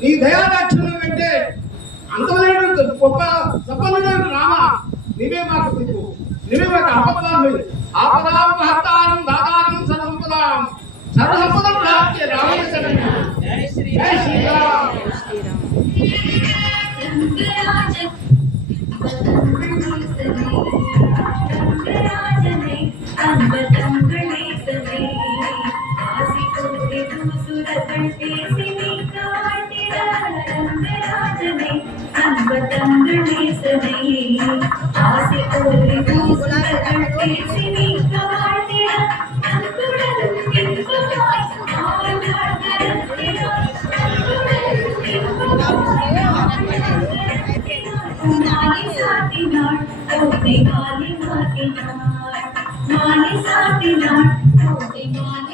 నీ దయాదాక్షిణ్యం కంటే అంతమైన గొప్ప సంపన్నుడైన రామ నీవే మాకు దిక్కు, నీవే మాకు ఆపదాలు ఆపదాం మహత్తానం దాతానం సర్వసంపదాం సర్వసంపదం ప్రాప్తి రామయ్య శరణ్యం. జై శ్రీరామ్. Mani